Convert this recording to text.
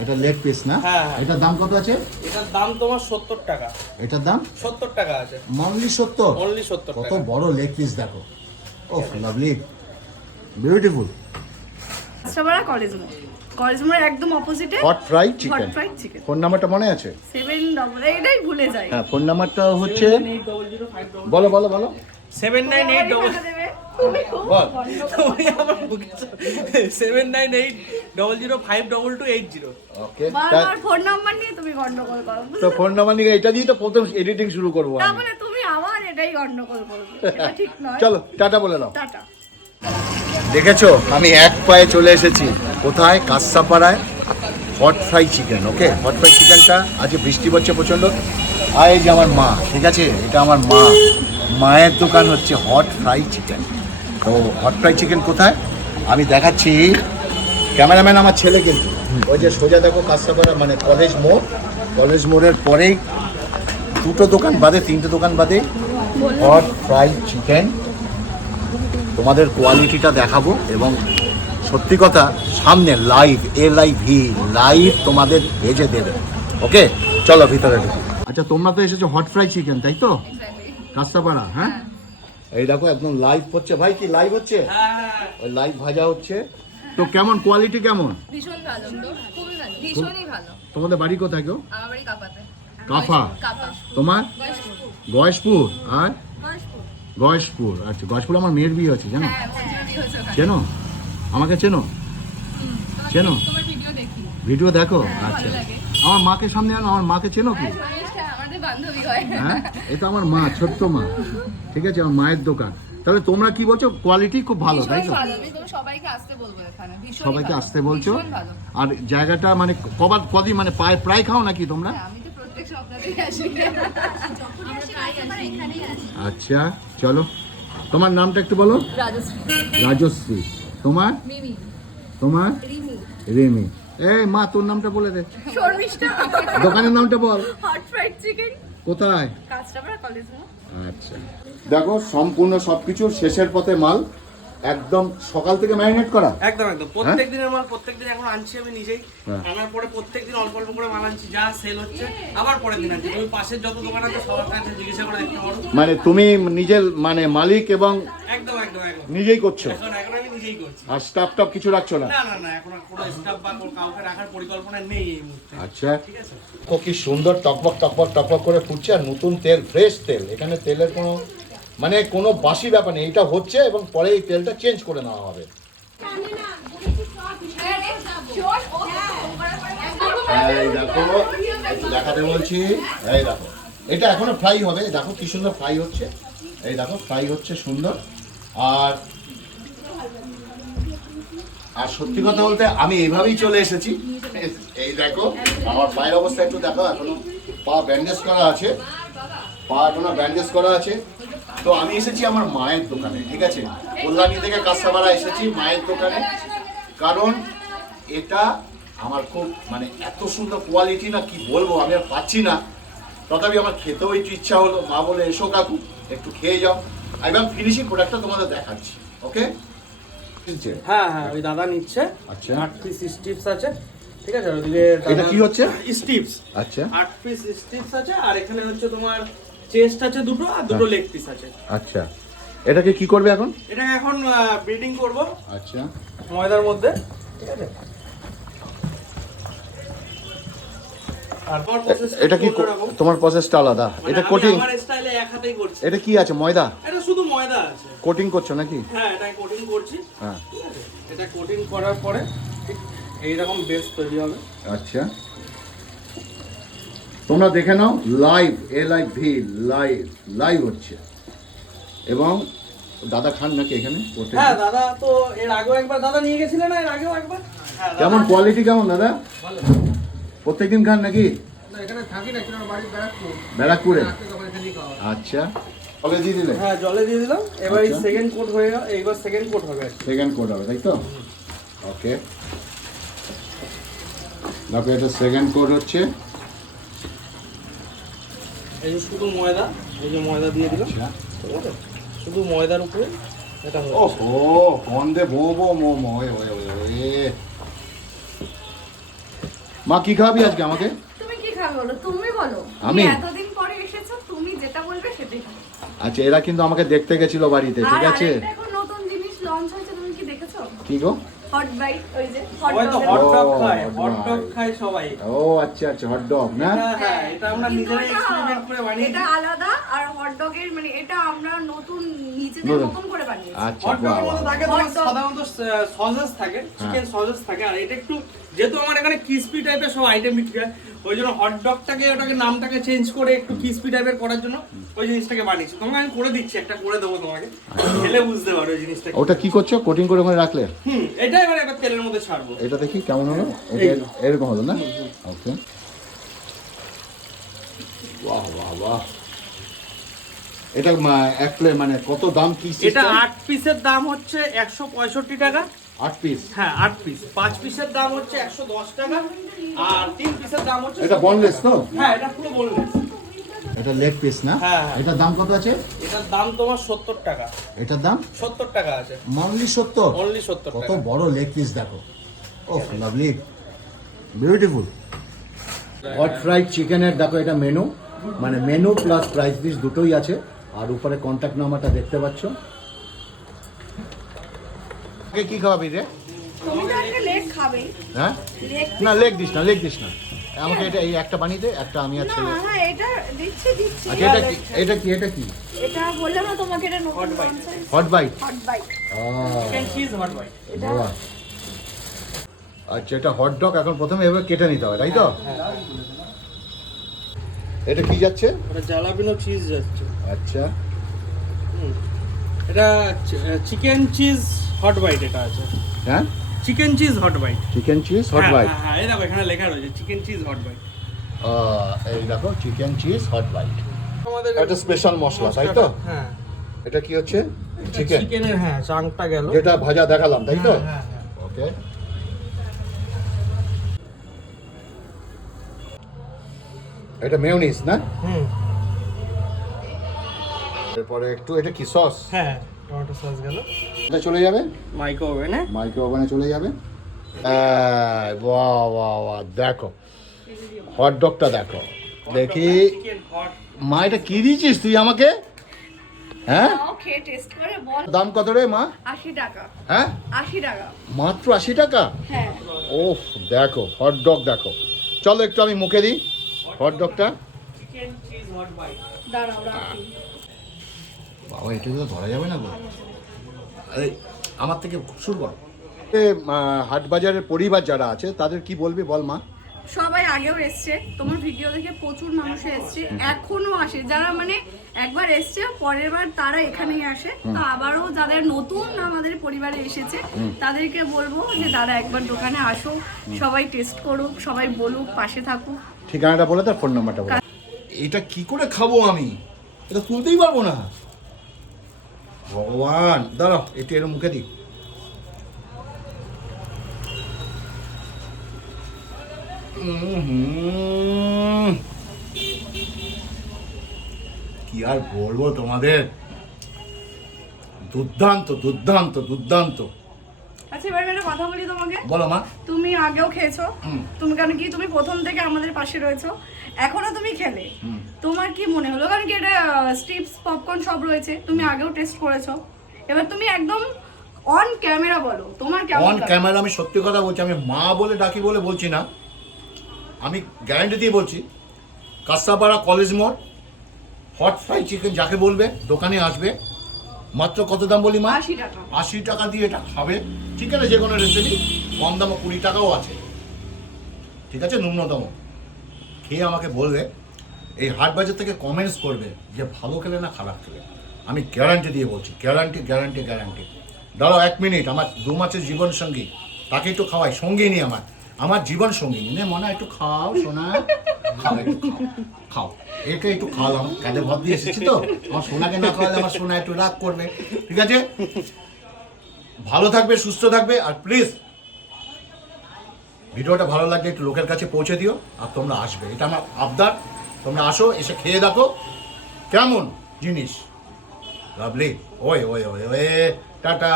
এটা leg piece না? হ্যাঁ। এটার দাম কত আছে? এটার দাম তোমার 70 টাকা। এটার দাম 70 টাকা আছে। অনলি 70? অনলি 70 কত টাকা। বড় লেগ পিস দেখো। ওহ লাভলি, বিউটিফুল। কাঁচরাপাড়া কলেজ মোড়। কলেজ মোড়ের একদম অপোজিটে hot fry hot chicken. Fried chicken. Phone নাম্বারটা মনে আছে? 7 এটাই ভুলে যাই। হ্যাঁ, ফোন নাম্বারটা হচ্ছে 79000500 বলো বলো বলো। 798 তুমি খুব বল। গন্ডগোল। 79800052280। ওকে, বারবার ফোন নাম্বার নিয়ে তুমি গন্ডগোল করো। তো ফোন নাম্বার নিয়ে এটা দিয়ে তো প্রথম এডিটিং শুরু করবো আমি। তারপরে তুমি আবার এটাই গন্ডগোল করবে, সেটা ঠিক নয়। চলো টাটা বলে দাও। টাটা। দেখেছো আমি এক পায়ে চলে এসেছি কোথায়? কাঁচরাপাড়ায় হট ফ্রাই চিকেন। ওকে, হট ফ্রাই চিকেনটা আজকে বৃষ্টি পড়ছে প্রচণ্ড। আর এই যে আমার মা, ঠিক আছে, এটা আমার মা, মায়ের দোকান হচ্ছে হট ফ্রাই চিকেন। তো হট ফ্রাই চিকেন কোথায় আমি দেখাচ্ছি। ক্যামেরাম্যান আমার ছেলে, কিন্তু ওই যে সোজা দেখো কাঁচরাপাড়া মানে কলেজ মোড়, কলেজ মোড়ের পরেই দুটো দোকান বাদে, তিনটে দোকান বাদে হট ফ্রাই চিকেন। তোমাদের কোয়ালিটিটা দেখাবো এবং সত্যি কথা সামনে লাইভ লাইভ তোমাদের ভেজে দেবে। ওকে চলো ভিতরে ঢুকো। আচ্ছা তোমরা তো এসেছো হট ফ্রাই চিকেন, তাই তো? কাঁচরাপাড়া, হ্যাঁ। এই দেখো একদম লাইভ হচ্ছে। ভাই কি লাইভ হচ্ছে? ওই লাইভ ভাজা হচ্ছে। তো কেমন কোয়ালিটি কেমন? ভীষণ ভালো তো, খুবই ভালো, ভীষণই ভালো। তোমাদের বাড়ি কোথায় গো? আমার বাড়ি কাপাতে। কাফা। কাপা। তোমার? গয়েশপুর। আর গয়েশপুর। গয়েশপুর, আচ্ছা গয়েশপুর আমার মেয়ের বিয়ে আছে জানো? হ্যাঁ, মঞ্জুরি বিয়ে হয়েছে ওখানে। চেনো আমাকে? চেনো? চেনো? তোমার ভিডিও দেখি। ভিডিও দেখো? হ্যাঁ, আচ্ছা, ভালো লাগে। আমার মাকে সামনে আনো। আমার মাকে চেনো কি? সুমিষ্ঠা আমাদের বান্ধবী হয়। হ্যাঁ, এটা আমার মা, ছোট্ট মা, ঠিক আছে, আমার মায়ের দোকান। তাহলে তোমরা কি বলছো? কোয়ালিটি খুব ভালো, তাই ভীষণ তো? ভালো, আমি তুমি সবাইকে আসতে বলবো এখানে, ভীষণ সবাইকে আসতে বলছো? ভীষণ ভালো। আর জায়গাটা মানে কদিন মানে প্রায় খাও নাকি তোমরা? হ্যাঁ, আমি তো প্রত্যেক সপ্তাহে আসি। আমরা প্রায় আসি, এখানেই আসি। আচ্ছা চলো, তোমার নামটা একটু বলো। রাজশ্রী। রাজশ্রী। তোমার? মিমি। তোমার? রিমি। রেমি। এই মা, তোর নামটা বলে দে। শর্মিষ্ঠা। দোকানের নামটা বল। Hot fried chicken. কোথায়? কাঁচরাপাড়া কলেজ মোড়। আচ্ছা দেখো, সম্পূর্ণ সবকিছুর শেষের পথে মাল, একদম সকাল থেকে ম্যারিনেট করা। একদম একদম প্রত্যেক দিনের মাল প্রত্যেকদিন এখন আনছি আমি নিজেই। হ্যাঁ। আনার পরে প্রত্যেকদিন অল্প অল্প করে মাল আনছি, যা সেল হচ্ছে আবার পরের দিন আনছি। তুমি পাশের যত দোকান আছে সবার কাছে জিজ্ঞাসা করে দেখতে পারো। মানে তুমি নিজের মানে মালিক এবং একদম একদম একদম নিজেই করছো? এখন আমি নিজেই করছি। আর স্টাফ টাফ কিছু রাখছো না? না না না, এখন আর কোনো স্টাফ বা কাউকে রাখার পরিকল্পনা নেই এই মুহূর্তে। আচ্ছা, ঠিক আছে। ও কি সুন্দর টকবক টকবক টকবক করে ফুটছে। আর নতুন তেল, ফ্রেশ তেল, এখানে তেলের কোনো মানে কোনো বাসি ব্যাপার নেই। এটা হচ্ছে এবং পরে এই তেলটা চেঞ্জ করে নেওয়া হবে। এই দেখো, একটু দেখাতে বলছি। এই দেখো, এটা এখনো ফ্রাই হবে। দেখো কি সুন্দর ফ্রাই হচ্ছে। এই দেখো ফ্রাই হচ্ছে সুন্দর। আর আর সত্যি কথা বলতে আমি এইভাবেই চলে এসেছি। এই দেখো আমার পায়ের অবস্থা একটু দেখো, এখনো পা ব্যান্ডেজ করা আছে, পা এখনো ব্যান্ডেজ করা আছে। তো আমি এসেছি আমার মায়ের দোকানে, ঠিক আছে, কল্যাণী থেকে কাঁচরাপাড়া এসেছি মায়ের দোকানে। কারণ এটা আমার খুব মানে এত সুন্দর কোয়ালিটি, না কি বলবো, আমি আর পাচ্ছি না। তথাপি আমার খেতেও একটু ইচ্ছা হলো। মা বলে এসো কাকু একটু খেয়ে যাও। এবং ফিনিশিং প্রোডাক্টটা তোমাদের দেখাচ্ছি। ওকে, হ্যাঁ হ্যাঁ, ওই দাদা নিচ্ছে। আচ্ছা। 8 পিস স্টিপস আছে, ঠিক আছে। আর ওদিকে এটা কি হচ্ছে? স্টিপস। আচ্ছা 8 পিস স্টিপস আছে। আর এখানে হচ্ছে তোমার চেস্ট আছে দুটো, আর দুটো লেগ পিস আছে। আচ্ছা, এটাকে কি করবে এখন? এটা এখন ব্রিডিং করব আচ্ছা, ময়দার মধ্যে, ঠিক আছে। তারপর প্রসেস এটা কি তোমার প্রসেসটা আলাদা? এটা কোটিং? আমার স্টাইলে এক হাতেই করছি। এটা কি আছে? ময়দা এটা শুধু ময়দা আছে। কোটিং করছো নাকি? হ্যাঁ, এটা কোটিং করছি। হ্যাঁ, ঠিক আছে। এটা কোটিং করার পরে ঠিক এইরকম বেস তৈরি হবে। আচ্ছা, তোমরা দেখে নাও। লাইভ লাইভ হচ্ছে। এবং দাদা খান নাকি এখানে? হ্যাঁ, দাদা তো এর আগেও একবার দাদা নিয়ে গেছিলেন, এর আগেও একবার। হ্যাঁ, দাদা- কেমন কোয়ালিটি কেমন দাদা? ভালো। প্রত্যেকদিন খান নাকি? না, এখানে থাকি না, কিন্তু আমার বাড়ি ব্যারাকপুর। ব্যারাকপুরে? রাতে তখন এখানেই খাওয়া হয়। আচ্ছা, কবে দিয়ে দিলে? হ্যাঁ, জলে দিয়ে দিলাম। এবার এই আচ্ছা। সেকেন্ড কোট হয়ে গেল, এইবার সেকেন্ড কোট হবে আর কি। সেকেন্ড কোড হবে, তাই তো? ওকে, তারপরে এটা সেকেন্ড কোড হচ্ছে। এই যে শুধু ময়দা, এই যে ময়দা দিয়ে দিলাম, আচ্ছা, ঠিক আছে। শুধু ময়দার উপরে এটা হচ্ছে। ওহো, কন্দে বো বো মো মো ওয়ে ওয়ে ওয়ে। মা কি খাওয়াবি আজকে আমাকে? তুমি কি খাবে বলো, তুমি বলো। আমি? তুমি এতদিন পরে এসেছো, তুমি যেটা বলবে সেটাই খাবে। আচ্ছা, এরা কিন্তু আমাকে দেখতে গেছিল বাড়িতে, ঠিক আর আছে? আরেকটা এখন নতুন জিনিস লঞ্চ হয়েছে, তুমি কি দেখেছো? কি গো? হট বাইট, ওই যে হট সবাই তো ডগ। হট ডগ ও, খায়, hot হট ডগ dog। খায় সবাই। ও আচ্ছা আচ্ছা, হট ডগ না? হ্যাঁ, এটা আমরা কিন্তু নিজেরাই এটা- এক্সপেরিমেন্ট করে বানিয়েছি। এটা আলাদা, আর হট ডগের মানে এটা আমরা নতুন নিজেদের নতুন। মতন করে বানিয়েছি। আচ্ছা, হট বাহ, ডগের মধ্যে বাহ, থাকে বাহ। তোমার সাধারণত সসেস থাকে, চিকেন সসেস থাকে, আর এটা একটু যেহেতু আমার এখানে ক্রিসপি টাইপের সব আইটেম বিক্রি হয়, ওই জন্য হট ডগটাকে ওটাকে নামটাকে চেঞ্জ করে একটু ক্রিসপি টাইপের করার জন্য ওই জিনিসটাকে বানিয়েছি। তোমাকে আমি করে দিচ্ছি, একটা করে দেবো তোমাকে, খেলে বুঝতে পারো ওই জিনিসটা কি। ওটা কি করছো? কোটিং করে ওখানে রাখলে? এটা এবার একবার তেলের মধ্যে ছাড়বো। এটা দেখি কেমন হলো। এটা এরকম হলো না? ওকে, বাহ বাহ বাহ। এটা এক প্লেট মানে কত দাম, কি এটা system? 8 পিসের দাম হচ্ছে 165 টাকা। 8 পিস? হ্যাঁ 8 পিস। 5 পিসের দাম হচ্ছে 110 টাকা, আর 3 পিসের দাম হচ্ছে এটা বনলেস তো? হ্যাঁ এটা পুরো বললেস। এটা লেগ পিস না? হ্যাঁ, হ্যাঁ। এটার দাম কত আছে? এটার দাম তোমার 70 টাকা। এটার দাম 70 টাকা আছে, অনলি 70? অনলি 70 কত টাকা। বড় লেগ পিস দেখো। ওহ, লাভলি, বিউটিফুল। হট ফ্রাইড চিকেনের দেখো এটা মেনু, মানে মেনু প্লাস প্রাইস লিস্ট দুটোই আছে, আর উপরে কন্ট্যাক্ট নাম্বারটা দেখতে পাচ্ছ। কি খাওয়াবি রে? তুমি তো একটা লেগ খাবেই। হ্যাঁ, লেগ না লেগ দিস না, লেগ দিস না, আমাকে এটা এই একটা বানিয়ে দে, একটা আমি আর না, ছেলে। হ্যাঁ এটা দিচ্ছি। আচ্ছা, এটা কি, এটা কি, এটা কি? এটা বললাম না তোমাকে, এটা নতুন Hot bite। লঞ্চ হয়েছে। Hot bite? Hot bite. Chicken cheese hot bite. বাহ। আচ্ছা, এটা হট ডগ এখন প্রথমে এভাবে কেটে নিতে হবে, তাই তো? এটা কি যাচ্ছে? এটা জালাপিনো চিজ যাচ্ছে। আচ্ছা, এটা চিকেন চিজ হট বাইট এটা আছে। হ্যাঁ, chicken cheese hot bite. Chicken cheese hot bite. হ্যাঁ, এই দেখো এখানে লেখা রয়েছে চিকেন চিজ হট বাইট। এই দেখো চিকেন চিজ হট বাইট। আমাদের এটা স্পেশাল মশলা, তাই তো? হ্যাঁ, এটা কি হচ্ছে? চিকেন, চিকেনের হ্যাঁ চাংটা গেল। যেটা ভাজা দেখালাম, তাই তো? হ্যাঁ, হ্যাঁ। ওকে, এটা মেয়োনিজ না? হুম, এরপরে একটু, এটা কি সস? হ্যাঁ টমেটো সস গেল। এটা চলে যাবে মাইক্রো ওভেনে। মাইক্রো ওভেনে, চলে যাবে। বাহ বাহ বাহ, দেখো হট ডগটা দেখো, দেখি। Chicken hot. মা, এটা কি দিয়েছিস তুই আমাকে? হ্যাঁ, নাও, খেয়ে টেস্ট করে বল। দাম কত রে মা? 80 টাকা। হ্যাঁ, 80 টাকা। মাত্র 80 টাকা? হ্যাঁ। ওফ, দেখো হট ডগ দেখো। চলো একটু আমি মুখে দিই হট ডগটা। Chicken cheese hot bite. দাঁড়াও রাখি। বাবা, এটা তো ধরা যাবে না গো। এই, আমার থেকে শুরু কর। হাট বাজারের পরিবার যারা আছে তাদের কি বলবি বল মা? সবাই আগেও এসছে, তোমার ভিডিও দেখে প্রচুর মানুষ এসছে, এখনো আসে। যারা মানে একবার এসছে, পরের বার তারা এখানেই আসে। তো আবারও যাদের নতুন আমাদের পরিবারে এসেছে, তাদেরকে বলবো যে তারা একবার দোকানে আসো, সবাই টেস্ট করুক, সবাই বলুক, পাশে থাকুক। ঠিকানাটা বলে তার ফোন নাম্বারটা বলে। এটা কি করে খাবো আমি? এটা তুলতেই পারবো না। ভগবান, দাঁড়াও একটু এর মুখে দিই। কি আর বলবো তোমাদের, দুর্দান্ত দুর্দান্ত দুর্দান্ত। আচ্ছা, এবার আমি একটা কথা বলি তোমাকে। বলো মা। তুমি আগেও খেয়েছো, হুম। তুমি কারণ কি তুমি প্রথম থেকে আমাদের পাশে রয়েছো, এখনো তুমি খেলে। তোমার কি মনে হলো? কারণ কি এটা স্টিপস, পপকর্ন সব রয়েছে, তুমি আগেও টেস্ট করেছো। এবার তুমি একদম অন ক্যামেরা বলো তোমার কেমন অন লাগলো? ক্যামেরা আমি সত্যি কথা বলছি, আমি মা বলে ডাকি বলে বলছি না, আমি গ্যারান্টি দিয়ে বলছি। কাঁসাপাড়া কলেজ মোড়, হট ফ্রাই চিকেন যাকে বলবে দোকানে আসবে। মাত্র কত দাম বলি মা? 80 টাকা। 80 টাকা দিয়ে এটা খাবে। চিকেনের যে কোনো রেসিপি কম দামও 20 টাকাও আছে, ঠিক আছে, ন্যূনতম। খেয়ে আমাকে বলবে, এই হাট বাজার থেকে কমেন্টস করবে যে ভালো খেলে না খারাপ খেলে। আমি গ্যারান্টি দিয়ে বলছি, গ্যারান্টি গ্যারান্টি গ্যারান্টি। দাঁড়াও 1 মিনিট, আমার 2 মাসের জীবন সঙ্গী, তাকে একটু খাওয়াই, সঙ্গী নি আমার জীবন সঙ্গী নে। মনে একটু খাও সোনা, খাও একটু খাও, খাও একে একটু খাওয়ালাম, কাজে ভর দিয়ে এসেছি তো, আমার সোনাকে না খাওয়ালে আমার সোনা একটু রাগ করবে, ঠিক আছে? ভালো থাকবে, সুস্থ থাকবে, আর প্লিজ ভিডিওটা ভালো লাগলে একটু লোকের কাছে পৌঁছে দিও, আর তোমরা আসবে, এটা আমার আবদার। তোমরা আসো, এসে খেয়ে দেখো কেমন জিনিস। লাভলি, ওই ওই ওই ওয়ে, টাটা।